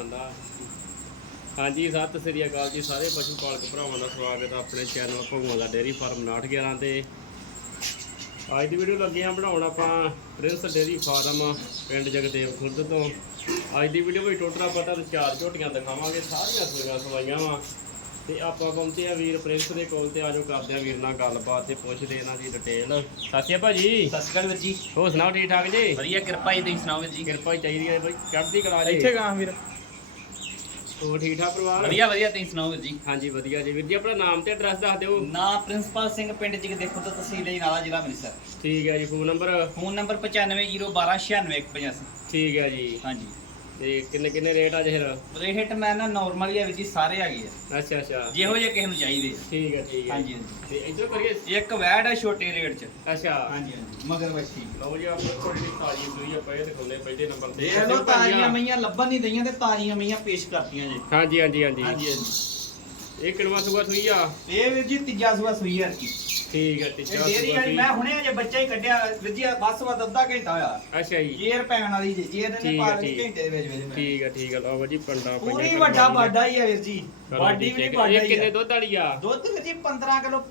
ਖਾਂਦਾ। ਹਾਂਜੀ ਸਤਿ ਸ੍ਰੀ ਅਕਾਲ ਜੀ ਸਾਰੇ ਪਸ਼ੂ ਪਾਲਕ ਭਰਾਵਾਂ ਦਾ ਸਵਾਗਤ ਹੈ ਆਪਣੇ ਚੈਨਲ ਭਗਵਾਨ ਦਾ ਡੇਅਰੀ ਫਾਰਮ 911 ਤੇ। ਅੱਜ ਦੀ ਵੀਡੀਓ ਲੱਗੇ ਆ ਬਣਾਉਣ ਆਪਾਂ ਪ੍ਰਿੰਸ ਡੇਅਰੀ ਫਾਰਮ ਪਿੰਡ ਜਗਦੇਵ ਖੁਰਦ ਤੋਂ। ਅੱਜ ਦੀ ਵੀਡੀਓ ਵਿੱਚ ਟੋਟਲ ਆਪਾਂ ਤੁਹਾਨੂੰ ਚਾਰ ਝੋਟੀਆਂ ਦਿਖਾਵਾਂਗੇ ਸਾਰੀਆਂ ਸੂਈਆਂ ਸਵਾਈਆਂ ਵਾ। ਤੇ ਆਪਾਂ ਪਹੁੰਚੇ ਆ ਵੀਰ ਪ੍ਰਿੰਸ ਦੇ ਕੋਲ ਤੇ ਆਜੋ ਕਰਦੇ ਆ ਵੀਰ ਨਾਲ ਗੱਲਬਾਤ ਤੇ ਪੁੱਛਦੇ ਇਹਨਾਂ ਦੀ ਡਿਟੇਲ ਸਤਿ ਸ਼੍ਰੀ ਅਕਾਲ ਭਾਜੀ ਸਤਿ ਸ਼੍ਰੀ ਅਕਾਲ ਵੀਰ ਜੀ। ਹੋਰ ਸੁਣਾਓ ਠੀਕ ਠਾਕ ਜੀ? ਵਧੀਆ ਕਿਰਪਾ ਜੀ ਤੁਸੀਂ ਸੁਣਾਓ ਵੀਰ ਜੀ? ਕਿਰਪਾ ਹੀ ਚਾਹੀਦੀ ਹੈ ਬਾਈ ਚੜ੍ਹਦੀ ਕਲਾ ਜੀ। ਇੱਥੇ ਗਾਂ ਵੀਰ। ਹੋਰ ਠੀਕ ਠਾਕ ਪਰਿਵਾਰ? ਵਧੀਆ ਵਧੀਆ ਤੁਸੀਂ ਸੁਣਾਓ ਵੀਰ ਜੀ? ਹਾਂਜੀ ਵਧੀਆ ਜੀ। ਵੀਰ ਜੀ ਆਪਣਾ ਨਾਮ ਤੇ ਐਡਰੈਸ ਦੱਸ ਦਿਓ। ਨਾ ਪ੍ਰਿੰਸੀਪਲ ਸਿੰਘ ਪਿੰਡ ਜਿਗ ਦੇਖੋ ਤਾਂ ਤਹਿਸੀਲ ਹੈ ਨਾਲਾ ਜ਼ਿਲ੍ਹਾ ਅੰਮ੍ਰਿਤਸਰ। ਠੀਕ ਹੈ ਜੀ ਫੋਨ ਨੰਬਰ? ਫੋਨ ਨੰਬਰ 9501296185 ਠੀਕ ਹੈ ਜੀ। ਹਾਂਜੀ। ਤੇ ਕਿੰਨੇ ਕਿੰਨੇ ਰੇਟ ਅੱਜ ਫਿਰ? ਰੇਟ ਮੈਂ ਨਾ ਨਾਰਮਲ ਹੀ ਆ ਵੀਰ ਜੀ ਸਾਰੇ ਆ ਗਏ ਆ। ਅੱਛਾ ਅੱਛਾ। ਜਿਹੋ ਜਿਹੇ ਕਿਸੇ ਨੂੰ ਚਾਹੀਦੇ ਆ। ਠੀਕ ਹੈ ਠੀਕ ਹੈ ਹਾਂਜੀ ਹਾਂਜੀ। ਤੇ ਇੱਧਰ ਕਰੀਏ? ਇੱਕ ਵੈੜ ਹੈ ਛੋਟੇ ਰੇਟ 'ਚ। ਅੱਛਾ। ਹਾਂਜੀ ਹਾਂਜੀ। ਮਗਰ ਵੱਛੀ। ਲਓ ਜੀ ਆਪਾਂ ਥੋੜੀ ਜਿਹੀ ਤਾਜੀ ਸੂਈ ਆਪਾਂ ਇਹ ਦਿਖਾਉਂਦੇ ਪਹਿਲੇ ਨੰਬਰ ਤੇ। ਇਹ ਲੋ ਤਾਜ਼ੀਆਂ ਮਈਆਂ ਲੱਭਣ ਨਹੀਂ ਦਈਆਂ ਤੇ ਤਾਜ਼ੀਆਂ ਮਈਆਂ ਪੇਸ਼ ਕਰਤੀਆਂ ਜੀ। ਹਾਂਜੀ ਹਾਂਜੀ ਹਾਂਜੀ। ਹਾਂਜੀ ਹਾਂਜੀ। ਇਹ ਕਿਣਵਾ ਸੂਆ ਸੂਈ ਆ? ਇਹ ਵੀਰ ਜੀ ਤੀਜਾ ਸੂਆ ਸੂਈ ਯਾਰ ਕੀ ਠੀਕ ਹੈ ਇਹ ਡੇਰੀ ਵਾਲੀ ਮੈਂ ਹੁਣੇ ਅਜੇ ਬੱਚਾ ਹੀ ਕੱਢਿਆ ਵੀਰ ਜੀ ਬਸ ਵਾ ਅੱਧਾ ਘੰਟਾ ਹੋਇਆ। ਅੱਛਾ ਜੀ। ਜੇਰ ਪੈਣ ਵਾਲੀ ਜੀ ਜੇਰ ਨੇ ਠੀਕ ਪਾ ਹੈ, ਲਈ ਠੀਕ। ਘੰਟੇ ਦੇ ਵਿੱਚ ਵਿੱਚ ਮੈਂ। ਠੀਕ ਹੈ ਠੀਕ ਹੈ ਲਓ ਜੀ ਪੰਡਾ ਪੂਰੀ ਵੱਡਾ ਬਾਡਾ ਹੀ ਹੈ ਵੀਰ ਜੀ। ਬਾਡੀ ਵੀ ਨਹੀਂ ਬਾਡਾ ਇਹ ਹੀ ਕਿੰਨੇ ਹੈ ਦੁੱਧ ਵਾਲੀ ਆ? ਦੁੱਧ ਵੀਰ ਜੀ 15 ਕਿਲੋ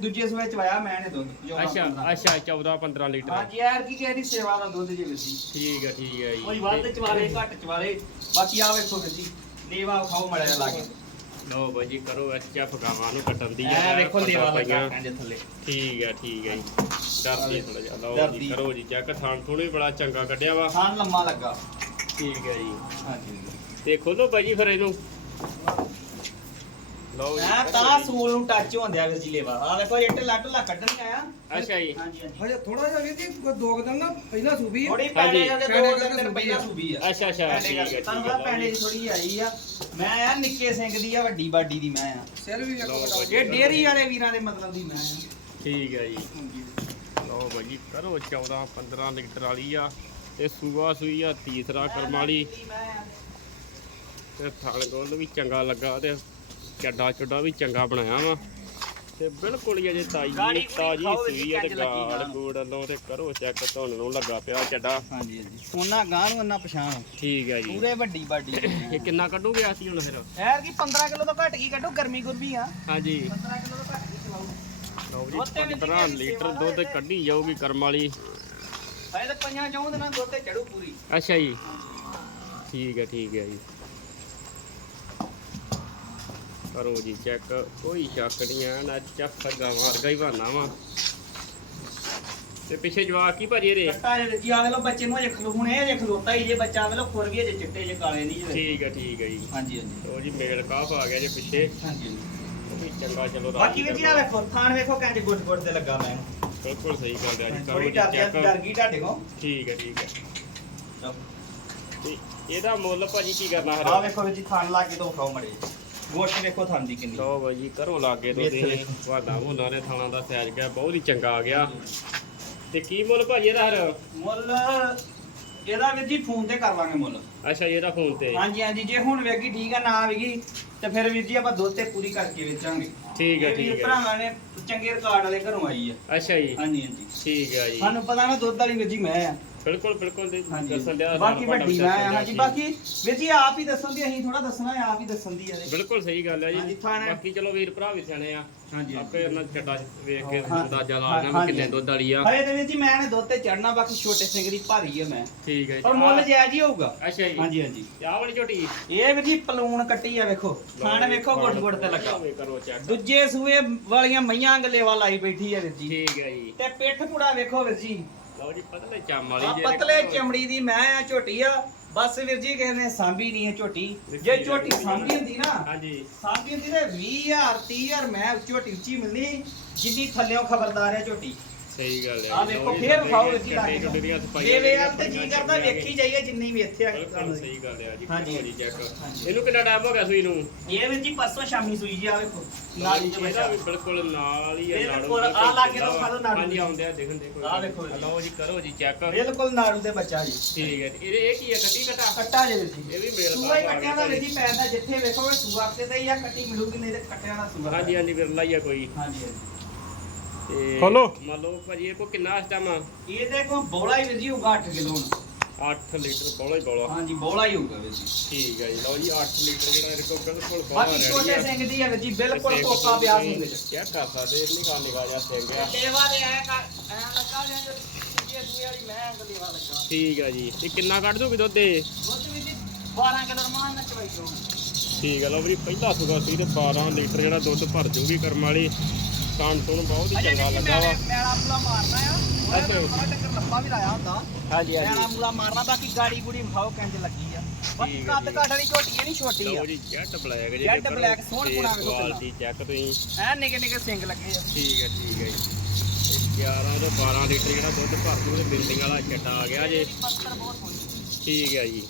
ਦੂਜੇ ਸੂਏ ਚ ਵਾਇਆ ਮੈਂ ਨੇ ਦੁੱਧ ਚੌਦਾਂ, ਅੱਛਾ ਪੰਦਰਾਂ। ਅੱਛਾ 14 15 ਲੀਟਰ। ਹਾਂਜੀ ਯਾਰ ਕੀ ਕਹਿੰਦੀ ਸੇਵਾ ਦਾ ਦੁੱਧ ਜੀ ਵੀਰ ਜੀ। ਠੀਕ ਹੈ ਠੀਕ ਹੈ ਜੀ। ਕੋਈ ਵੱਧ ਚਵਾਲੇ ਘੱਟ ਚਵਾਲੇ ਬਾਕੀ ਆ ਵੇਖੋ ਵੀਰ ਜੀ ਲੇਵਾ ਖਾਓ ਮੜਿਆ ਲਾਗੇ ਲਓ ਬਾਈ ਜੀ ਕਰੋ ਐਚਐਫ ਗਾਵਾਂ ਨੂੰ ਕੱਟਣ ਦੀ ਐ ਵੇਖੋ ਲੇਵਾ ਲੱਗਾ। ਕਹਿੰਦੇ ਥੱਲੇ। ਠੀਕ ਹੈ ਠੀਕ ਹੈ ਜੀ। ਡਰਦੀ ਥੋੜਾ ਜਿਹਾ। ਲਓ ਜੀ। ਕਰੋ ਜੀ ਚੈੱਕ ਥਾਣ ਥੋੜੀ ਬੜਾ ਚੰਗਾ ਕੱਢਿਆ ਵਾ। ਖਾਨ ਲੰਮਾ ਲੱਗਾ। ਠੀਕ ਹੈ ਜੀ। ਹਾਂਜੀ। ਤੇ ਖੋਲੋ ਬਾਈ ਜੀ ਫਿਰ ਇਹਨੂੰ। ਲਓ ਜੀ। ਮੈਂ ਤਾਂ। ਸੂਲ ਨੂੰ ਟੱਚ ਹੁੰਦਿਆ ਵੀਰ ਜੀ ਲੇਵਾ। ਆ ਵੇਖੋ ਇੱਟ ਲੱਟ ਲਾ ਕੱਢਣ ਆਇਆ। ਅੱਛਾ ਜੀ। ਹਾਂਜੀ ਹਾਂਜੀ। ਹਜੇ ਥੋੜਾ ਜਿਹਾ ਵੀਰ ਜੀ ਕੋਈ ਦੋ ਕੁ ਦਿਨ ਨਾ ਪਹਿਲਾਂ ਸੂਬੀ ਆ। ਥੋੜੀ। ਪੈਣੇ ਜਿਹੜੇ ਦੋ ਤਿੰਨ ਦਿਨ ਪਹਿਲਾਂ ਸੂਬੀ ਆ। ਅੱਛਾ ਅੱਛਾ ਪੈਂਡੇ ਠੀਕ ਹੈ। ਠੀਕ ਤੁਹਾਨੂੰ ਪਤਾ ਦੀ ਥੋੜੀ ਆਈ ਆ। ਮੈਂ ਆ ਨਿੱਕੇ ਸਿੰਘ ਦੀ ਆ ਵੱਡੀ ਬਾਡੀ ਦੀ ਮੈਂ ਆ। ਸਿਰ ਵੀ ਵੇਖੋ। ਇਹ ਡੇਅਰੀ ਵਾਲੇ ਵੀਰਾਂ ਦੇ ਮਤਲਬ ਦੀ ਮੈਂ ਆ। ਠੀਕ ਹੈ ਜੀ। ਲਓ ਬਾਈ ਜੀ ਕਰੋ 14 15 ਲੀਟਰ ਵਾਲੀ ਆ। ਤੇ ਸੂਆ ਸੂਈ ਆ ਤੀਸਰਾ ਕਰਮ ਵਾਲੀ। ਤੇ ਥਣ ਗੋਲ ਵੀ ਚੰਗਾ ਲੱਗਾ ਤੇ ਚੱਡਾ ਚੁੱਡਾ ਵੀ ਚੰਗਾ ਬਣਾਇਆ ਵਾ। ਤੇ ਬਿਲਕੁਲ ਹੀ ਅਜੇ ਤਾਜੀ ਤਾਜੀ ਸੂਈ ਆ ਤੇ ਗਾੜ। ਗੂੜ ਵੱਲੋਂ ਤੇ ਕਰੋ ਚੈੱਕ ਤੁਹਾਨੂੰ ਨੂੰ ਲੱਗਾ ਪਿਆ ਚੱਡਾ। ਹਾਂਜੀ ਹਾਂਜੀ। ਉਹਨਾਂ ਗਾਂ ਨੂੰ ਉਹਨਾਂ ਪਛਾਣ ਠੀਕ ਹੈ ਜੀ। ਪੂਰੇ ਵੱਡੀ ਬਾਡੀ ਇਹ ਕਿੰਨਾ ਕੱਢੂ ਗਿਆ ਸੀ ਹੁਣ ਫਿਰ? ਯਾਰ ਕੀ 15 ਕਿਲੋ ਤੋਂ ਘੱਟ ਕੀ ਕੱਢੋ? ਗਰਮੀ ਗੁਰਮੀ ਆ। ਹਾਂਜੀ। 15 ਕਿਲੋ ਤੋਂ ਘੱਟ ਕੀ ਚਲਾਉ ਲਓ ਜੀ ਦੁੱਧ ਤੇ ਵੀ 15 ਜੀ ਲੀਟਰ ਦੁੱਧ ਦਾ ਕੱਢੀ ਜਾਊਗੀ ਕਰਮ ਵਾਲੀ। ਹਜੇ ਤਾਂ ਪੰਜਾਂ ਚੌਂ ਦਿਨਾਂ ਦੁੱਧ ਤੇ ਚੜੂ ਪੂਰੀ। ਅੱਛਾ ਜੀ। ਠੀਕ ਹੈ ਠੀਕ ਹੈ ਜੀ। ਕਰੋ ਜੀ ਚੈੱਕ ਕੋਈ ਸ਼ੱਕ ਨਹੀਂ ਆ ਨਾ ਚੱਫ ਗਾਵਾਂ ਵਰਗਾ ਹੀ ਬਹਾਨਾ ਵਾ। ਤੇ ਪਿੱਛੇ ਜਵਾਕ ਕੀ ਭਾਜੀ ਇਹਦੇ? ਕੱਟਾ ਜੇ ਜੀ ਆਵੇ ਲੋ ਬੱਚੇ ਨੂੰ ਅਜੇ ਖਲੋ ਹੁਣ ਇਹ ਜੇ ਖਲੋਤਾ ਹੀ ਜੇ ਬੱਚਾ ਆਵੇ ਲੋ ਖੁਰ ਵੀ ਅਜੇ ਚਿੱਟੇ ਜੇ ਕਾਲੇ ਨਹੀਂ ਜੇ। ਠੀਕ ਹੈ ਠੀਕ ਹੈ ਜੀ। ਹਾਂਜੀ ਹਾਂਜੀ। ਉਹ ਜੀ ਮੇਲ ਕਾਫ ਆ ਗਿਆ ਜੇ ਪਿੱਛੇ। ਹਾਂਜੀ ਉਹ ਵੀ ਚੰਗਾ ਚਲੋ ਬਾਕੀ ਵੀ ਜੀ ਆ ਵੇਖੋ ਥਾਣ ਵੇਖੋ ਕਹਿੰਦੇ ਗੁੱਟ ਗੁੱਟ ਤੇ ਲੱਗਾ ਮੈਂ। ਬਿਲਕੁਲ ਸਹੀ ਗੱਲ ਹੈ ਜੀ ਕਰੋ ਜੀ ਚੈੱਕ ਡਰ ਗਈ ਤੁਹਾਡੇ ਕੋ ਠੀਕ ਹੈ ਠੀਕ ਹੈ ਤੇ ਇਹਦਾ ਮੁੱਲ ਭਾਜੀ ਕੀ ਕਰਨਾ ਆ ਹਰ ਵੇਖੋ ਜੀ ਥਾਣ ਲਾ ਕੇ ਤੋਂ ਖਾਓ ਮੜੇ ਗੋਟ ਵੇਖੋ ਥਾਣ ਦੀ ਕਿੰਨੀ? ਲਓ ਬਾਈ ਜੀ ਕਰੋ ਲਾਗੇ ਤੋਂ ਵੇਖ ਤੁਸੀਂ। ਮੁੱਲਾਂ ਨੇ ਥਾਣਾ ਦਾ ਸਾਈਜ਼ ਗਿਆ ਬਹੁਤ ਹੀ ਚੰਗਾ ਆ ਗਿਆ। ਤੇ ਕੀ ਮੁੱਲ ਭਾਜੀ ਇਹਦਾ ਹਰ? ਮੁੱਲ ਇਹਦਾ ਵੀਰ ਜੀ ਫੋਨ ਤੇ ਕਰ ਲਾਂਗੇ ਮੁੱਲ। ਅੱਛਾ ਜੀ, ਇਹਦਾ ਫੋਨ ਤੇ। ਹਾਂਜੀ ਹਾਂਜੀ ਜੇ ਹੁਣ ਵੇਗੀ ਠੀਕ ਆ ਨਾ ਵੇਗੀ ਤੇ ਫਿਰ ਵੀਰ ਜੀ ਆਪਾਂ ਦੁੱਧ ਤੇ ਪੂਰੀ ਕਰਕੇ ਵੇਚਾਂਗੇ। ਠੀਕ ਹੈ ਇਹ ਵੀਰ ਠੀਕ ਹੈ ਭਰਾਵਾਂ ਨੇ ਚੰਗੇ ਰਿਕਾਰਡ ਵਾਲੇ ਘਰੋਂ ਆਈ ਆ। ਅੱਛਾ ਜੀ। ਹਾਂਜੀ ਹਾਂਜੀ। ਠੀਕ ਹੈ ਜੀ। ਸਾਨੂੰ ਪਤਾ ਨਾ ਦੁੱਧ ਵਾਲੀ ਵੀਰ ਜੀ ਮੈਂ ਆ। ਬਿਲਕੁਲ ਬਿਲਕੁਲ ਜੀ। ਦੱਸਣ ਦਿਆ ਬਾਕੀ ਵੱਡੀ ਆ ਹਾਂਜੀ ਬਾਕੀ ਵੀਰ ਜੀ ਆਪ ਹੀ ਦੱਸਣ ਦੀ ਅਸੀਂ ਥੋੜਾ ਦੱਸਣਾ ਆਪ ਹੀ ਦੱਸਣ ਦੀ ਆ। ਬਿਲਕੁਲ ਸਹੀ ਗੱਲ ਹੈ ਜੀ। ਬਾਕੀ ਚਲੋ ਵੀਰ ਭਰਾ ਵੀ ਸਿਆਣੇ ਆ। ਹਾਂਜੀ। ਆਪੇ ਉਹਨਾਂ ਚੱਡਾ ਵੇਖ ਕੇ। ਅੰਦਾਜ਼ਾ ਲਾ ਲੈਣਾ। ਕਿੰਨੇ ਦੁੱਧ ਵਾਲੀ ਆ। ਹਏ ਤੇ ਵੀਰ ਜੀ ਮੈਂ ਨੇ ਦੁੱਧ ਤੇ ਚੜਨਾ ਬਾਕੀ ਛੋਟੇ ਸਿੰਘ ਦੀ ਭਾਰੀ ਆ ਮੈਂ। ਠੀਕ ਹੈ ਜੀ। ਪਰ ਮੁੱਲ ਜਾਇਜ਼ ਹੀ ਹੋਊਗਾ। ਅੱਛਾ ਜੀ। ਹਾਂਜੀ ਹਾਂਜੀ। ਆਹ ਵਾਲੀ ਝੋਟੀ? ਇਹ ਵੀਰ ਜੀ ਪਲੂਣ ਕੱਟੀ ਆ ਵੇਖੋ। ਖਾਣ ਵੇਖੋ ਗੁੱਟ ਗੁੱਟ ਤੇ ਲੱਗਾ। ਦੂਜੇ ਸੂਏ ਵਾਲੀਆਂ ਮਈਆਂ ਗਲੇਵਾ ਲਾਈ ਬੈਠੀ ਆ ਵੀਰ ਜੀ। ਠੀਕ ਹੈ ਜੀ। ਤੇ ਪਿੱਠ ਪੁੜਾ ਵੇਖੋ ਵੀਰ ਜੀ। ਲਓ ਜੀ ਪਤਲੇ ਚਮ ਵਾਲੀ ਆ ਜੇ ਪਤਲੇ ਚਮੜੀ ਦੀ ਮੈਂ ਆ ਝੋਟੀ ਆ। ਬਸ ਵੀਰ ਜੀ ਕਿਸੇ ਨੇ ਸਾਂਭੀ ਨਹੀਂ ਹੈ ਝੋਟੀ। ਜੇ ਝੋਟੀ ਸਾਂਭੀ ਹੁੰਦੀ ਨਾ ਹਾਂਜੀ। ਸਾਂਭੀ ਹੁੰਦੀ ਤੇ 20000 30000 ਮੈਂ ਝੋਟੀ ਉੱਚੀ ਮਿਲਣੀ। ਜਿੰਨੀ ਥੱਲਿਓਂ ਖਬਰਦਾਰ ਹੈ ਝੋਟੀ। ਸਹੀ ਗੱਲ ਹੈ। ਆ ਵੇਖੋ ਜੀ, ਫੇਰ ਸਾਡੇ ਖਾਓ ਵੀਰ ਜੀ ਚੱਡੇ ਚੁੱਡੀਆਂ ਲਾਗੇ ਸਫਾਈਆਂ ਦੇਵੇ ਜਿਹੜੀਆਂ ਆ ਤੇ ਜੀ ਕਰਦਾ ਵੇਖੀ ਜਾਈਏ ਜਿੰਨੀ ਵੀ ਇੱਥੇ ਆ। ਬਿਲਕੁਲ ਸਹੀ ਗੱਲ ਹੈ ਜੀ ਹਾਂਜੀ। ਚੈੱਕ। ਇਹਨੂੰ ਕਿੰਨਾ ਟਾਈਮ ਹੋ ਗਿਆ ਸੂਈ ਨੂੰ? ਇਹ ਵੀਰ ਜੀ ਪਰਸੋਂ ਸ਼ਾਮੀ ਸੂਈ ਜੀ ਆ ਵੇਖੋ। ਨਾਲੀ ਇਹਦਾ ਬੱਚਾ। ਵੀ ਬਿਲਕੁਲ ਨਾਲ ਹੀ ਹੈ ਬਿਲਕੁਲ, ਨਾੜੂ ਆਹ ਲਾਗੇ ਤੋਂ ਖਾ ਲਓ ਨਾੜੂ ਹਾਂਜੀ ਦੀ। ਆਉਂਦੇ ਆ ਦੇਖਣ ਦੇ ਕੋਈ ਵੇਖੋ ਜੀ। ਲਓ ਜੀ ਕਰੋ ਜੀ ਚੈੱਕ ਬਿਲਕੁਲ ਨਾੜੂ ਤੇ ਬੱਚਾ ਜੀ। ਠੀਕ ਹੈ ਜੀ। ਇਹਦੇ ਇਹ ਕੀ ਹੈ ਕੱਟੀ ਕਟਾ? ਕੱਟਾ ਜੇ ਜੀ। ਇਹ ਵੀ ਮੇਲ ਸੂਆ ਹੀ ਆ ਕੱਟਿਆਂ ਦਾ ਜੀ ਪੈਂਦਾ ਜਿੱਥੇ ਵੇਖੋਗੇ ਸੂਆ ਤੇ ਹੀ ਆ ਕੱਟੀ ਮਿਲੂਗੀ ਨਹੀਂ ਤੇ ਕੱਟਿਆਂ ਦਾ ਸੂਆ। ਹਾਂਜੀ ਹਾਂਜੀ ਵਿਰਲਾ ਹੀ ਆ ਕੋਈ। ਹਾਂਜੀ ਹਾਂਜੀ। ਤੇ ਖੋਲੋ। ਮੰਨ ਲਓ ਭਾਜੀ ਇਹ ਕੋ ਕਿੰਨਾ ਇਸ ਟਾਈਮ ਇਹ ਦੇਖੋ ਬੋਲਾ ਹੀ ਵੀਰ ਜੀ ਹੋਗਾ 8 ਕਿਲੋ ਹੁਣ। 8 ਲੀਟਰ ਬੋਲਾ ਹੀ ਬੋਲਾ। ਹਾਂਜੀ ਬੋਲਾ ਹੀ ਹੋਊਗਾ ਵੀਰ ਜੀ। ਠੀਕ ਹੈ ਜੀ ਲਓ ਜੀ 8 ਲੀਟਰ ਜਿਹੜਾ ਇਹਦੇ ਕੋਲ ਬਿਲਕੁਲ ਬੋਲਾ ਬਾਕੀ ਛੋਟੇ ਸਿੰਘ ਦੀ ਹੈ ਵੀਰ ਜੀ ਬਿਲਕੁਲ ਕੋਕਾ ਪਿਆ ਸਿੰਘ ਚ ਚੈੱਕ ਕਰ ਸਕਦੇ ਇਹ ਨਿਕਾ ਨਿਕਾ ਜਿਹਾ ਸਿੰਘ ਆ। ਲੇਵਾ ਦੇ ਐ ਕਰ ਐ ਲੱਗਾ ਜਾਂ ਜੋ ਸੂਏ ਵਾਲੀ ਮੈਂ ਲੇਵਾ ਲੱਗਾ। ਠੀਕ ਹੈ ਜੀ ਤੇ ਕਿੰਨਾ ਕੱਢ ਦੋਗੇ ਦੁੱਧ ਦੇ ਦੁੱਧ ਵੀ ਜੀ 12 ਕਿਲੋ ਰਮਾਨ ਨਾਲ ਚਵਾਈ ਦੋ ਠੀਕ ਹੈ ਲਓ ਵੀ ਪਹਿਲਾ ਸੁਗਾ ਸੀ ਤੇ 12 ਲੀਟਰ ਜਿਹੜਾ ਦੁੱਧ ਭਰ ਜੂਗੀ ਕਰਮ ਵਾਲੀ। ਕਾਣ ਤੋਂ ਬਹੁਤ ਹੀ ਚੰਗਾ ਲੱਗਾ ਵਾ। ਮੈਲਾ ਮੂਲਾ ਮਾਰਨਾ ਆ। ਬੜਾ ਟੱਕਰ ਲੰਬਾ ਵੀ ਲਾਇਆ ਹੁੰਦਾ। ਹਾਂਜੀ ਮੈਲਾ ਮੂਲਾ ਮਾਰਨਾ ਬਾਕੀ ਗਾੜੀ ਗੁੜੀ ਵਿਖਾਓ ਕਿੰਜ ਲੱਗੀ ਆ। ਬਾਕੀ ਕੱਦ। ਕਾਠ ਵਾਲੀ ਝੋਟੀ ਇਹ ਨਹੀਂ ਛੋਟੀ ਆ। ਜੀ ਜੈਟ ਬਲੈਕ ਜੀ ਜੈਟ ਬਲੈਕ, ਸੋਹਣ ਪੁਣਾ ਵੇਖੋ। ਕੁਆਲਿਟੀ ਚੈੱਕ ਤੁਸੀਂ। ਐ ਨਿੱਕੇ ਨਿੱਕੇ ਸਿੰਘ ਲੱਗੇ ਆ। ਠੀਕ ਹੈ ਠੀਕ ਹੈ ਜੀ। ਤੇ 11 ਤੋਂ 12 ਲੀਟਰ ਜਿਹੜਾ ਦੁੱਧ ਭਰ ਜੂ ਤੇ ਬਿਲਡਿੰਗ ਵਾਲਾ ਚੱਟਾ ਆ ਗਿਆ ਜੇ। ਠੀਕ ਹੈ ਜੀ।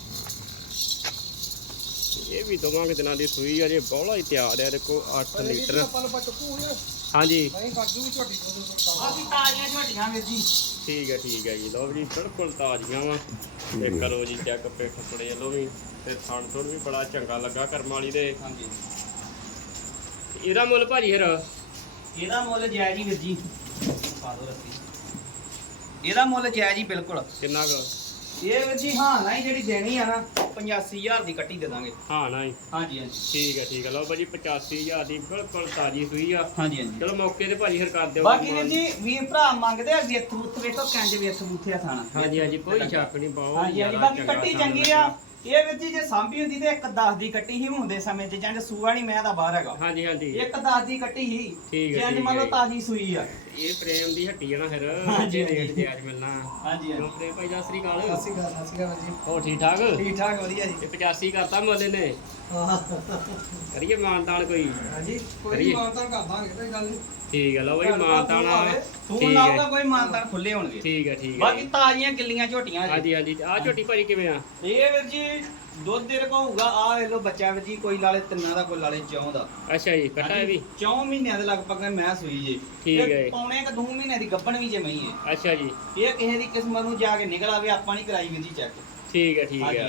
ਇਹ ਵੀ ਦੋਵਾਂ ਦਿਨਾਂ ਦੀ ਸੂਈ ਆ ਜੇ ਬੋਲਾ ਹੀ ਤਿਆਰ ਆ ਦੇਖੋ 8 ਲੀਟਰ। ਪਲ ਪਟਕੂ ਹੋਇਆ ਹਾਂਜੀ। ਨਹੀਂ ਕੱਢੂ ਝੋਟੀ ਤੋਂ ਤੋਂ ਕੰਮ ਬਾਕੀ ਤਾਜ਼ੀਆਂ ਝੋਟੀਆਂ ਵੀਰ ਜੀ। ਠੀਕ ਹੈ ਠੀਕ ਹੈ ਜੀ। ਲਓ ਜੀ ਬਿਲਕੁਲ ਤਾਜ਼ੀਆਂ ਵਾ। ਤੇ ਕਰੋ ਜੀ ਚੈੱਕ ਪਿੱਠ ਪੜੇ ਲੋ ਵੀ। ਤੇ ਥਣ ਥੁਣ ਵੀ ਬੜਾ ਚੰਗਾ ਲੱਗਾ ਕਰਮ ਵਾਲੀ ਦੇ। ਹਾਂਜੀ। ਇਹਦਾ ਮੁੱਲ ਭਾਜੀ ਫਿਰ? ਇਹਦਾ ਮੁੱਲ ਜਾਇਜ਼ ਹੀ ਵੀਰ ਜੀ। ਪਾ ਦਿਓ ਰੱਸੀ। ਇਹਦਾ ਮੁੱਲ ਜਾਇਜ਼ ਹੀ ਬਿਲਕੁਲ। ਕਿੰਨਾ ਕੁ? ਇਹ ਵੀਰ ਜੀ ਹਾਂ ਨਾ ਹੀ ਜਿਹੜੀ ਦੇਣੀ ਆ ਨਾ 85000 ਦੀ ਕੱਟੀ ਦੇ ਦਾਂਗੇ। ਹਾਂ ਨਾ ਜੀ ਹਾਂਜੀ ਹਾਂਜੀ। ਠੀਕ ਹੈ ਠੀਕ ਹੈ ਲਓ ਭਾਜੀ 85000 ਦੀ ਬਿਲਕੁਲ ਤਾਜ਼ੀ ਸੂਈ ਆ। ਹਾਂਜੀ ਹਾਂਜੀ। ਚਲੋ ਮੌਕੇ ਤੇ ਭਾਜੀ ਫਿਰ ਕਰ ਦਿਓ। ਬਾਕੀ ਵੀਰ ਜੀ ਵੀਰ ਭਰਾ ਮੰਗਦੇ ਆ ਵੇਥ ਬੁੱਥ ਵੇਖੋ ਕੰਜ ਵੇਥ ਬੁੱਥੇ ਆ ਥਾਣਾ। ਹਾਂਜੀ ਹਾਂਜੀ ਕੋਈ ਸ਼ੱਕ ਨਹੀਂ ਪਾਓ ਹਾਂਜੀ ਹਾਂਜੀ ਬਾਕੀ ਕੱਟੀ ਚੰਗੀ ਆ। ਇਹ ਵੀਰ ਜੀ ਜੇ ਸਾਂਭੀ ਹੁੰਦੀ ਤੇ ਇੱਕ 10 ਦੀ ਕੱਟੀ ਹੀ ਹੁੰਦੇ ਸਮੇਂ ਚ ਜਾਂ ਸੂਆ ਨਹੀਂ ਮੈਂ ਤਾਂ ਬਾਹਰ ਹੈਗਾ। ਹਾਂਜੀ ਹਾਂਜੀ। ਇੱਕ 10 ਦੀ ਕੱਟੀ ਹੀ ਠੀਕ ਹੈ, ਜੇ ਮੰਨ ਲਓ। ਤਾਜ਼ੀ ਸੂਈ ਆ। ਇਹ ਪ੍ਰੇਮ ਦੀ ਹੱਟੀ ਆ ਨਾ ਫਿਰ ਹਾਂਜੀ। ਰੇਟ ਤੇ ਅੱਜ ਮਿਲਣਾ। ਹਾਂਜੀ ਕਿਉਂ ਹਾਂਜੀ ਪ੍ਰੇਮ ਭਾਈ ਸਤਿ ਸ੍ਰੀ ਅਕਾਲ। ਸਤਿ ਸ਼੍ਰੀ ਅਕਾਲ ਸਤਿ ਸ਼੍ਰੀ ਅਕਾਲ ਜੀ। ਹੋ ਠੀਕ ਠਾਕ? ਠੀਕ ਠਾਕ ਵਧੀਆ ਜੀ। ਇਹ 85 ਕਰਤਾ ਮੁੱਲ ਨੇ ਹਾਂ। ਕਰੀਏ ਮਾਨਤਾਨ ਕੋਈ? ਹਾਂਜੀ ਕੋਈ ਕਰੀਏ। ਮਾਨਤਾ ਕਰ ਦਾਂਗੇ ਕੋਈ ਗੱਲ ਨਹੀਂ। ਠੀਕ ਹੈ ਲਓ ਬਈ ਮਾਨਤਾਨ ਤੂੰ ਠੀਕ ਲਾਊਗਾ ਹੈ ਕੋਈ ਮਾਨਦਾਰ ਖੁੱਲੇ ਹੋਣਗੇ। ਠੀਕ ਹੈ ਠੀਕ ਹੈ ਬਾਕੀ ਤਾਜ਼ੀਆਂ ਗਿੱਲੀਆਂ ਝੋਟੀਆਂ ਜੀ। ਹਾਂਜੀ ਹਾਂਜੀ। ਆਹ ਝੋਟੀ ਭਾਜੀ ਕਿਵੇਂ ਆ? ਇਹ ਵੀਰ ਜੀ ਦੁੱਧ ਦੇ ਰਕਾਊਗਾ ਆ ਵੇਖ ਲਓ ਬੱਚਾ ਵੀਰ ਜੀ ਕੋਈ ਲਾਲੇ ਤਿੰਨਾਂ ਦਾ ਕੋਈ ਲਾਲੇ ਚੌਂ ਦਾ। ਅੱਛਾ ਜੀ ਕੱਟਾ ਇਹ ਵੀ? ਚੌਂ ਮਹੀਨਿਆਂ ਦੇ ਲਗਭਗ ਮੈਂ ਸੂਈ ਜੇ। ਠੀਕ ਤੇ ਹੈ। ਪੌਣੇ ਕ ਦੋ ਮਹੀਨਿਆਂ ਦੀ ਗੱਭਣ ਵੀ ਜੇ ਮਈ ਹੈ ਅੱਛਾ ਜੀ। ਇਹ ਕਿਸੇ ਦੀ ਕਿਸਮਤ ਨੂੰ ਜਾ ਕੇ ਨਿਕਲ ਆਵੇ ਆਪਾਂ ਨਹੀਂ ਕਰਾਈ ਵੀਰ ਜੀ ਚੈੱਕ ਠੀਕ ਹੈ ਠੀਕ ਹੈ।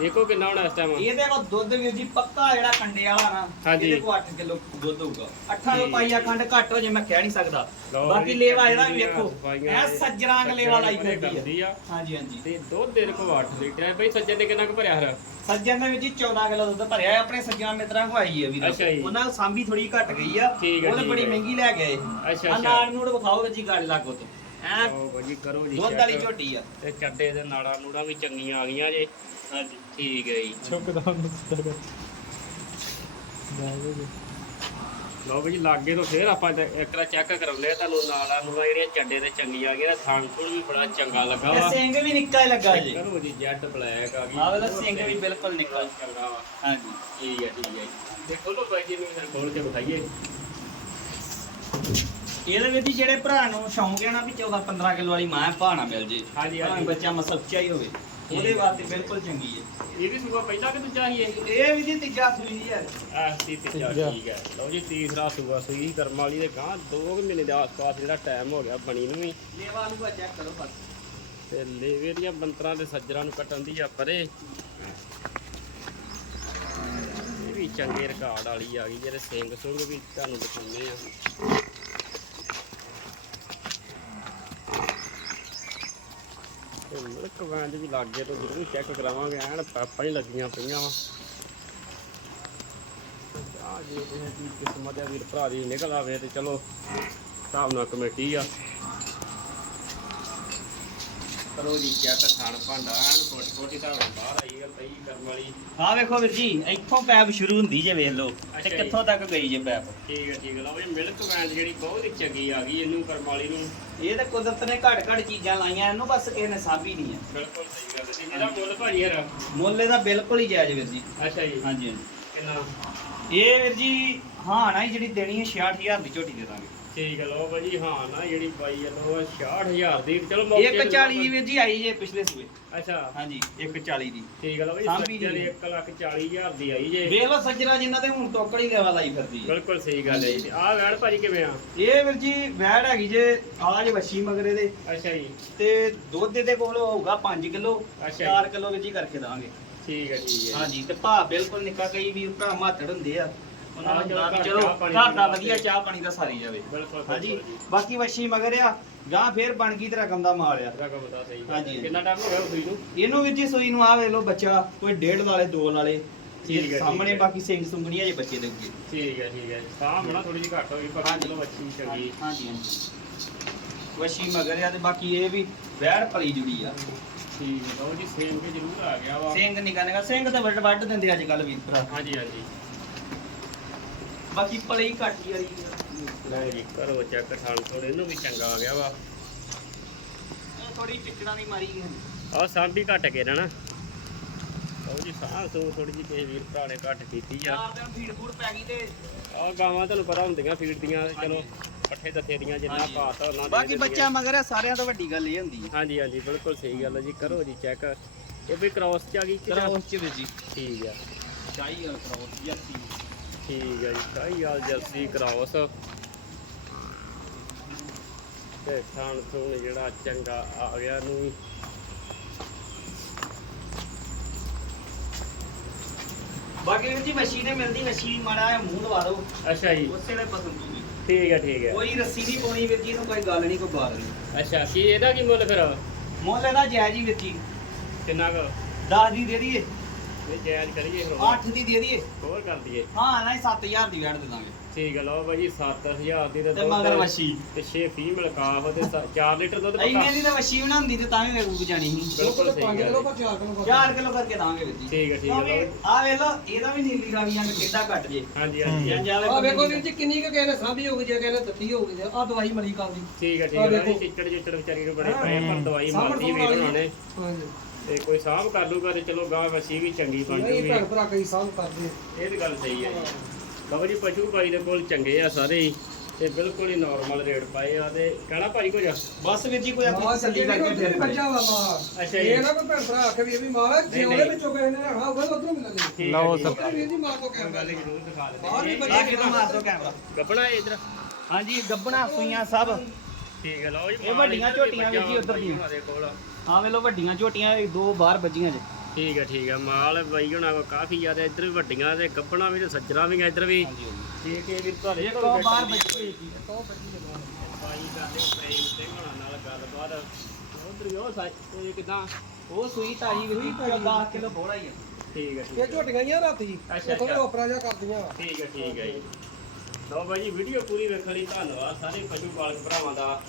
ਦੇਖੋ ਕਿੰਨਾ ਹੋਣਾ ਇਸ ਟਾਈਮ ਇਹਦੇ ਕੋਲ ਦੁੱਧ ਵੀਰ ਜੀ ਪੱਕਾ ਜਿਹੜਾ ਕੰਡੇ ਵਾਲਾ ਨਾ ਹਾਂਜੀ। ਇਹਦੇ ਕੋਲ 8 ਕਿਲੋ ਦੁੱਧ ਹੋਊਗਾ। 8 ਤੋਂ ਠੀਕ। ਪਾਈਆ ਖੰਡ ਘੱਟ ਹੋ ਜੇ ਮੈਂ ਕਹਿ ਨਹੀਂ ਸਕਦਾ। ਲਓ ਬਾਕੀ ਜੀ, ਲੇਵਾ ਇਹਦਾ ਦੀਆਂ ਵੇਖੋ ਸਫਾਈਆਂ। ਇਹ ਸੱਜਰਾਂ ਲੇਵਾ ਲਾਈ ਸੱਜਰਾਂ ਫਿਰਦੀ ਕਰਦੀ ਆ। ਆ ਹਾਂਜੀ ਹਾਂਜੀ। ਤੇ ਦੁੱਧ ਦੇ ਕੋ 8 ਲੀਟਰ ਹੈ। ਬਈ ਸੱਜਣ ਨੇ ਕਿੰਨਾ ਕੁ ਭਰਿਆ ਹਰ ਸੱਜਣ ਦੇ ਵਿੱਚ ਹੀ 14 ਕਿਲੋ ਦੁੱਧ ਭਰਿਆ ਹੈ ਆਪਣੇ ਸੱਜਣਾ ਮਿੱਤਰਾਂ ਕੋ ਆਈ ਹੈ ਵੀਰ। ਅੱਛਾ ਜੀ। ਉਹਨਾਂ ਦੀ ਸਾਂਭੀ ਥੋੜੀ ਘਟ ਗਈ ਆ। ਠੀਕ ਹੈ, ਉਹਨੇ ਠੀਕ ਬੜੀ ਹੈ। ਮਹਿੰਗੀ ਲੈ ਗਏ। ਅੱਛਾ, ਆ ਅੱਛਾ। ਨਾੜ ਨੂੜ ਵਿਖਾਓ ਜੀ ਗਾੜੀ ਲਾਗੋ ਤੋਂ ਐ ਆਓ ਬਾਜੀ ਕਰੋ ਜੀ ਦੁੱਧ check। ਵਾਲੀ ਝੋਟੀ ਆ। ਤੇ ਚੱਡੇ ਦੇ ਨਾੜਾ ਨੂੜਾ ਵੀ ਚੰਗੀਆਂ ਆ ਗਈਆਂ ਜੇ। ਹਾਂਜੀ। ਠੀਕ ਹੈ ਜੀ। ਲਓ ਬਈ ਲਾਗੇ ਤੋਂ ਫੇਰ ਆਪਾਂ ਤੇ ਇੱਕ ਵਾਰ ਚੈੱਕ ਕਰਾਉਂਦੇ ਆ ਤੁਹਾਨੂੰ ਨਾੜਾ ਨੂੜਾ ਜਿਹੜੀਆਂ ਚੱਡੇ ਤੇ ਚੰਗੀਆਂ ਆ ਗਈਆਂ ਥਾਂ ਥੁਣ ਵੀ ਬੜਾ ਚੰਗਾ ਲੱਗਾ ਤੇ ਵਾ ਸਿੰਘ ਵੀ ਨਿੱਕਾ ਹੀ ਲੱਗਾ ਜੀ। ਕਰੋ ਜੀ ਜੈਟ ਬਲੈਕ ਆ ਗਈ। ਆਹ ਵਾਲਾ ਸਿੰਘ ਵੀ ਬਿਲਕੁਲ ਨਿੱਕਾ। ਚੰਗਾ ਵਾ। ਹਾਂਜੀ। ਠੀਕ ਹੈ ਠੀਕ ਹੈ ਜੀ। ਤੇ ਖੋਲੋ ਬਾਈ ਜੀ ਨੂੰ ਫਿਰ ਖੋਲ ਕੇ ਵਿਖਾਈਏ। ਇਹਦੇ ਵਿੱਚ ਹੀ ਜਿਹੜੇ ਭਰਾ ਨੂੰ ਸ਼ੌਂਕ ਹੈ ਨਾ ਵੀ 14 15 ਕਿਲੋ ਵਾਲੀ ਮਾਂ ਭਾਣਾ ਮਿਲ ਜੇ। ਹਾਂਜੀ, ਭਾਵੇਂ ਹਾਂਜੀ। ਬੱਚਾ ਮਸਲਚਾ ਹੀ ਹੋਵੇ। ਉਹਦੇ। ਵਾਸਤੇ ਬਿਲਕੁਲ ਚੰਗੀ ਹੈ। ਇਹ ਵੀ ਸੂਆ ਪਹਿਲਾਂ ਕਿ ਦੂਜਾ ਹੀ ਇਹ? ਵੀ ਜੀ ਤੀਜਾ ਸੂਈ ਹੈ। ਆਹ ਤੀ ਤੀਜਾ ਠੀਕ ਹੈ। ਲਓ ਜੀ ਤੀਸਰਾ ਸੂਆ ਸੂਈ ਕਰਮ ਵਾਲੀ ਦੇ ਗਾਂ 2 ਮਹੀਨੇ ਦੇ ਆਸ-ਪਾਸ ਜਿਹੜਾ ਟਾਈਮ ਹੋ ਗਿਆ ਬਣੀ ਨੂੰ ਵੀ। ਲੇਵਾ ਨੂੰ ਚੈੱਕ ਕਰੋ ਬਸ। ਤੇ ਲੇਵੇ ਦੀਆਂ ਬੰਤਰਾਂ ਤੇ ਸੱਜਰਾਂ ਨੂੰ ਕੱਟਣ ਦੀ ਆ ਪਰੇ। ਇਹ ਵੀ ਚੰਗੇ ਰਿਕਾਰਡ ਵਾਲੀ ਆ ਗਈ ਜਿਹੜੇ ਸਿੰਘ ਸੁੰਗ ਵੀ ਤੁਹਾਨੂੰ ਦਿਖਾਉਂਦੇ ਆ। ਤੇ ਮਿਲਕ ਵੈਂਡ ਵੀ ਲਾਗੇ ਤੋਂ ਜ਼ਰੂਰ ਚੈੱਕ ਕਰਾਵਾਂਗੇ, ਐਨ ਪਾਪਾ ਹੀ ਲੱਗੀਆਂ ਪਈਆਂ ਵਾ। ਆ ਜੇ, ਇਹ ਦੀ ਕਿਸਮਤ ਆ, ਵੀਰ ਭਰਾ ਦੀ ਨਿਕਲ ਆਵੇ ਤੇ ਚਲੋ, ਹਿਸਾਬ ਨਾਲ ਕਮੇਟੀ ਆ। ਕਰੋ ਜੀ ਚੈੱਕ ਖਾਣ ਭਾਂਡਾ ਐਨ ਕੋਟ ਕੋਟੀ ਤਾਂ ਬਾਹਰ ਆਈ ਆ ਪਈ ਕਰਮ ਵਾਲੀ। ਹਾਂ ਵੇਖੋ ਵੀਰ ਜੀ ਇੱਥੋਂ ਪੈਪ ਸ਼ੁਰੂ ਹੁੰਦੀ ਜੇ ਵੇਖ ਲਓ ਤੇ। ਕਿੱਥੋਂ ਤੱਕ ਗਈ ਜੇ ਪੈਪ? ਠੀਕ ਹੈ ਠੀਕ ਹੈ। ਲਓ ਇਹ ਮਿਲਕ ਵੈਂਡ ਜਿਹੜੀ ਬਹੁਤ ਹੀ ਚੰਗੀ ਆ ਗਈ ਇਹਨੂੰ ਵਾਲੀ ਨੂੰ। ਇਹ ਤਾਂ ਕੁਦਰਤ ਨੇ ਘੱਟ ਘੱਟ ਚੀਜ਼ਾਂ ਲਾਈਆਂ ਇਹਨੂੰ ਬਸ ਕਿਸੇ ਨੇ ਸਾਂਭੀ ਨਹੀਂ ਹੈ। ਬਿਲਕੁਲ ਸਹੀ ਗੱਲ ਹੈ ਇਹਦਾ ਮੁੱਲ ਭਾਜੀ ਯਾਰ ਮੁੱਲ ਇਹਦਾ ਬਿਲਕੁਲ ਹੀ ਜਾਇਜ਼ ਵੀਰ ਜੀ। ਅੱਛਾ ਜੀ। ਹਾਂਜੀ ਹਾਂਜੀ। ਕਿੰਨਾ? ਇਹ ਵੀਰ ਜੀ ਹਾਂ ਨਾ ਜਿਹੜੀ ਦੇਣੀ ਹੈ 66000 ਦੀ ਝੋਟੀ ਦੇ ਦਾਂਗੇ। ਠੀਕ ਹੈ ਲਓ ਭਾਜੀ ਹਾਂ ਨਾ ਜਿਹੜੀ ਪਾਈ ਆ ਲੋ 66000 ਦੀ। ਚਲੋ ਮੌਕੇ ਤੇ 140 ਦੀ ਵੀਰ ਜੀ ਆਈ ਜੇ ਪਿਛਲੇ ਸੂਏ। ਅੱਛਾ। ਹਾਂਜੀ 140 ਦੀ। ਠੀਕ ਹੈ ਲਓ ਭਾਜੀ ਸਾਂਭੀ ਸੱਜਰ ਦੀ। 1 ਲੱਖ 40000 ਦੀ ਆਈ ਜੇ। ਵੇਖ ਲਓ ਸੱਜਣਾ ਜਿਨ੍ਹਾਂ ਦੇ ਹੁਣ ਟੋਕੜੀ ਲੈਵਾ ਲਾਈ ਫਿਰਦੀ ਹੈ ਬਿਲਕੁਲ ਸਹੀ ਗੱਲ ਹੈ ਜੀ। ਆਹ ਵੈਣ ਭਾਜੀ ਕਿਵੇਂ ਆ? ਇਹ ਵੀਰ ਜੀ ਵੈੜ ਹੈਗੀ ਜੇ ਆਜ ਵੱਛੀ ਮਗਰੇ ਦੇ। ਅੱਛਾ ਜੀ। ਤੇ ਦੁੱਧ ਕੋਲ ਹੋਊਗਾ 5 ਕਿਲੋ। ਅੱਛਾ 4 ਕਿਲੋ ਜੀ ਕਰਕੇ ਦਾਂਗੇ। ਠੀਕ ਹੈ ਠੀਕ ਹੈ। ਹਾਂਜੀ ਤੇ ਭਾ ਬਿਲਕੁਲ ਨਿੱਕਾ ਕਈ ਵੀਰ ਭਰਾ ਮਾਤੜ ਹੁੰਦੇ ਆ। ਉਹਨਾਂ ਨੂੰ ਹੁੰਦਾ ਵੀ ਚਲੋ ਘਰ ਦਾ ਦੀ ਵਧੀਆ ਚਾਹ ਪਾਣੀ ਦਾ ਸਾਰੀ ਜਾਵੇ। ਬਿਲਕੁਲ ਹਾਂਜੀ। ਬਾਕੀ ਵੱਛੀ ਮਗਰ ਆ ਗਾਂ ਫੇਰ ਬਣ ਗਈ ਤੇ ਰਕਮ ਦਾ ਮਾਲ ਆ। ਰਕਮ ਬਤਾ ਸਹੀ। ਹਾਂਜੀ। ਕਿੰਨਾ ਟਾਈਮ ਹੋ ਗਿਆ ਸੂਈ ਨੂੰ? ਇਹਨੂੰ ਵੀ ਜੀ ਸੂਈ ਨੂੰ ਆ ਵੇ ਲੋ ਬੱਚਾ ਕੋਈ ਡੇਢ ਵਾਲੇ ਦੋ ਵਾਲੇ। ਠੀਕ ਹੈ, ਸਾਹਮਣੇ। ਬਾਕੀ ਸਿੰਘ ਸੁੰਗਣੀਆਂ ਜੇ ਬੱਚੇ ਦੇ ਅੱਗੇ। ਠੀਕ ਹੈ ਠੀਕ ਹੈ। ਸਾਹ ਬਣਾ ਥੋੜੀ ਜਿਹੀ ਘੱਟ ਹੋਈ ਪਰ। ਚਲੋ ਅੱਛੀ ਚੰਗੀ। ਹਾਂਜੀ ਹਾਂਜੀ ਵੱਛੀ ਮਗਰ ਆ ਤੇ ਬਾਕੀ ਇਹ ਵੀ ਵੈੜ ਪਲੀ ਜੁੜੀ ਆ। ਠੀਕ ਹੈ ਲਓ ਜੀ ਸੇਮ ਕੇ ਜ਼ਰੂਰ ਆ ਗਿਆ ਵਾ। ਸਿੰਘ ਨਿਕਾ ਨਿਕਾ ਸਿੰਘ ਤਾਂ ਵੱਡ ਵੱਡ ਦਿੰਦੇ ਅੱਜ ਕੱਲ ਵੀਰ ਭਰਾ। ਹਾਂਜੀ ਹਾਂਜੀ। ਬਾਕੀ ਪਲੀ ਘੱਟ ਹੀ ਵਾਲੀ ਲੈ ਜੀ ਕਰੋ ਚੈੱਕ ਥਾਣ ਥੋੜੇ ਇਹਨੂੰ ਵੀ ਚੰਗਾ ਆ ਗਿਆ ਵਾ। ਇਹ ਥੋੜੀ ਚਿੱਕੜਾਂ ਦੀ ਮਾਰੀ ਗਈ ਆਹ ਸਾਂਭੀ ਘੱਟ ਕੇ ਨਾ ਲਓ ਜੀ ਸਾਹ ਸੂ ਥੋੜੀ ਜਿਹੀ ਕਿਸੇ ਵੀਰ ਭਰਾ ਨੇ ਘੱਟ ਕੀਤੀ ਆ। ਚਾਰ ਦਿਨ ਫੀਡ ਫੂਡ ਪੈ ਗਈ ਤੇ ਆਹ ਗਾਵਾਂ ਤੁਹਾਨੂੰ ਪਤਾ ਹੁੰਦੀਆਂ ਫੀਡ ਦੀਆਂ ਚਲੋ ਪੱਠੇ ਦੱਥੇ ਦੀਆਂ ਜਿੰਨਾ। ਪਾਤਾ ਉਹਨਾਂ ਦੇ ਬਾਕੀ ਦਿੰਦੀਆਂ। ਬੱਚਾ ਮਗਰ ਆ ਸਾਰਿਆਂ ਤੋਂ ਵੱਡੀ ਗੱਲ ਇਹ ਹੁੰਦੀ ਹੈ ਹਾਂਜੀ ਹਾਂਜੀ ਬਿਲਕੁਲ ਸਹੀ ਗੱਲ ਹੈ ਜੀ ਕਰੋ ਜੀ ਚੈੱਕ ਇਹ ਵੀ ਕ੍ਰਾਸ ਚ ਆ ਗਈ ਕਿ ਜਾਂ- ਕਰਾਉਸ ਚ ਵਿੱਚ ਜੀ। ਠੀਕ ਆ। ਚਾਹੀ ਆ ਕਰਾਉਸ ਜੱਤੀ ਠੀਕ ਹੈ ਜੀ ਕਾਈ ਵਾਲ ਜਰਸੀ ਕ੍ਰਾਸ ਤੇ ਥਾਣ ਥੂਣ ਜਿਹੜਾ ਚੰਗਾ ਆ ਗਿਆ ਨੂੰ ਬਾਕੀ ਵੀਰ ਜੀ ਮੱਛੀ ਨੇ ਮਿਲਦੀ ਮੱਛੀ ਮਾੜਾ ਜਿਹਾ ਮੂੰਹ ਦਵਾ ਦਿਓ। ਅੱਛਾ ਜੀ। ਉਸੇ ਵੇਲੇ ਪਸੰਦ ਹੋਊਗੀ ਠੀਕ ਹੈ ਠੀਕ ਹੈ। ਕੋਈ ਰੱਸੀ ਨਹੀਂ ਪਾਉਣੀ ਵੀਰ ਜੀ ਨੂੰ ਕੋਈ ਗੱਲ ਨਹੀਂ ਕੋਈ ਬਾਤ ਨਹੀਂ। ਅੱਛਾ ਕੀ ਇਹਦਾ ਕੀ ਮੁੱਲ ਫਿਰ? ਮੁੱਲ ਇਹਦਾ ਜਾਇਜ਼ ਹੀ ਵੀਰ ਜੀ। ਕਿੰਨਾ ਕੁ? 10 ਦੀ ਦੇ ਦਈਏ। ਇਹ ਜਾਇਜ਼ ਕਰੀਏ ਫਿਰ 8 ਦੀ ਦੇ ਦਈਏ। ਹੋਰ ਕਰ ਦਈਏ। ਹਾਂ ਨਹੀਂ 7000 ਦੀ ਵੈਟ ਦੇ ਦਾਂਗੇ। ਠੀਕ ਹੈ ਲਓ ਬਾਈ 7000 ਦੀ ਤੇ ਤੇ ਮਗਰ ਮੱਛੀ ਤੇ 6 ਫੀਮੇਲ ਕਾਫ ਤੇ 4 ਲੀਟਰ ਦੁੱਧ ਪੱਕਾ। ਇੰਨੇ ਦੀ ਤਾਂ ਮੱਛੀ ਬਣਾਉਂਦੀ ਤੇ ਤਾਂ ਵੀ ਮੇਰੇ ਕੋਲ ਜਾਣੀ ਸੀ। ਬਿਲਕੁਲ ਸਹੀ ਗੱਲ ਕਿਲੋ ਹੈ। ਪਰ ਚਾਰ ਕਿਲੋ 4 ਕਿਲੋ ਕਰਕੇ ਦਾਂਗੇ ਵੀਰ ਜੀ। ਠੀਕ ਹੈ ਠੀਕ ਹੈ ਲਓ। ਆ ਵੇਖ ਲਓ ਇਹਦਾ ਵੀ ਨੀਲੀ ਰਾਵੀਆਂ ਨੇ ਕਿੱਡਾ ਘੱਟ ਜੇ। ਹਾਂਜੀ ਹਾਂਜੀ। ਜਾਂ ਆ ਵੇਖੋ ਵੀਰ ਜੀ ਕਿੰਨੀ ਕੁ ਕਹਿੰਦੇ ਸਾਂਭੀ ਹੋ ਗਈ ਜੇ ਕਹਿੰਦੇ ਦਿੱਤੀ ਹੋ ਗਈ ਆ ਦਵਾਈ ਮਲੀ ਕਾਲ ਦੀ। ਠੀਕ ਹੈ ਠੀਕ ਵੇਖੋ। ਚਿੱਚੜ ਚਿੱਚੜ ਵਿਚਾਰੀ ਨੂੰ ਬੜੇ। ਪਏ ਪਰ ਦਵਾਈ ਮਾਰਦੀ ਵੀਰ। ਉਹਨਾਂ ਨੇ। ਹਾਂਜੀ। ਤੇ ਕੋਈ ਸਾਹਬ ਕਰ ਲੂਗਾ ਤੇ ਚਲੋ ਗਾਂ ਵਸੀ ਵੀ ਚੰਗੀ ਬਣ ਨਹੀਂ ਜੂਗੀ। ਭੈਣ ਭਰਾ ਕਈ ਸਾਂਭ ਕਰਦੇ ਆ। ਇਹ ਵੀ ਗੱਲ ਸਹੀ ਹੈ ਜੀ। ਬਾਬਾ ਜੀ ਪਸ਼ੂ ਭਾਈ ਦੇ ਕੋਲ ਚੰਗੇ ਆ ਸਾਰੇ ਹੀ ਤੇ ਬਿਲਕੁਲ ਹੀ ਨਾਰਮਲ ਰੇਟ ਪਾਏ ਆ ਤੇ ਕਹਿਣਾ ਭਾਈ ਕੁਝ? ਬਸ ਵੀਰ ਜੀ ਕੋਈ ਮਾਂ ਆਪਣੀ ਤਸੱਲੀ ਕਰਕੇ ਕਰਕੇ ਫਿਰ ਬੱਚਾ ਵਾ ਮਾਂ। ਅੱਛਾ ਜੀ। ਇਹ ਨਾ ਕੋਈ ਭੈਣ ਭਰਾ ਆਖੇ ਵੀ ਇਹ ਵੀ ਮਾਂ ਹੈ ਜੇ ਨਹੀਂ, ਉਹਦੇ ਨਹੀਂ। ਵਿੱਚੋਂ ਕਿਸੇ ਨੇ ਰਹਿਣਾ ਹੋਵੇ ਤਾਂ ਉਧਰੋਂ ਮਿਲਣੇ ਲਓ ਹੈ। ਵੀਰ ਜੀ। ਮਾਂ ਤੋਂ ਕੋਈ ਕਹਿ ਗੱਲ ਨੀ, ਜ਼ਰੂਰ ਦਿਖਾ ਬਾਹਰ ਵੀ ਕਿਦੋਂ ਮਾਰ ਦੋ ਕੈਮਰਾ ਗੱਬਣਾ ਇਧਰ? ਹਾਂਜੀ ਗੱਬਣਾ ਸੂਈਆਂ ਸਭ। ਠੀਕ ਹੈ ਲਓ ਜੀ ਇਹ ਵੱਡੀਆਂ ਝੋਟੀਆਂ ਵੀਰ ਜੀ ਉੱਧਰ ਦੀਆਂ। ਉਹਨਾਂ ਦੇ ਕੋਲ। ਆ ਵੇਖ ਲਓ ਵੱਡੀਆਂ ਝੋਟੀਆਂ ਇਹ ਦੋ ਬਾਹਰ ਵੱਜੀਆਂ ਜੇ। ਠੀਕ ਹੈ ਠੀਕ ਹੈ ਮਾਲ ਬਾਈ ਹੁਣਾਂ ਕੋਲ ਕਾਫੀ ਜ਼ਿਆਦਾ ਇੱਧਰ ਵੀ ਵੱਡੀਆਂ ਤੇ ਗੱਬਣਾ ਵੀ ਤੇ ਸੱਜਣਾ ਵੀ ਆ ਇੱਧਰ ਵੀ। ਠੀਕ ਹੈ ਵੀ ਤੁਹਾਡੇ ਇੱਕ ਕੋਲ ਬਾਹਰ ਵੱਜੀ ਹੋਈ ਸੀ। ਬਾਈ ਕਰਦੇ ਪ੍ਰੇਮ ਸਿੰਘ ਹੁਣਾਂ ਨਾਲ ਗੱਲਬਾਤ। ਉਧਰ ਉਹ ਸਾਈ ਇਹ ਕਿਦਾਂ? ਉਹ ਸੂਈ ਤਾਜੀ ਵੀਰ ਜੀ 10 ਕਿਲੋ ਬੋਲਾ ਹੀ ਆ। ਠੀਕ ਹੈ ਠੀਕ ਇਹ ਹੈ ਝੋਟੀਆਂ ਹੀ ਆ ਰਾਤੀ। ਇਹ ਅੱਛਾ। ਉਪਰਾ ਜਿਹਾ ਕਰਦੀਆਂ। ਵਾ ਠੀਕ ਹੈ ਠੀਕ ਹੈ ਜੀ। ਲਓ ਬਾਈ ਜੀ ਵੀਡੀਓ ਪੂਰੀ ਵੇਖਣ ਲਈ ਧੰਨਵਾਦ ਸਾਰੇ ਪਸ਼ੂ ਪਾਲਕ ਭਰਾਵਾਂ ਦਾ।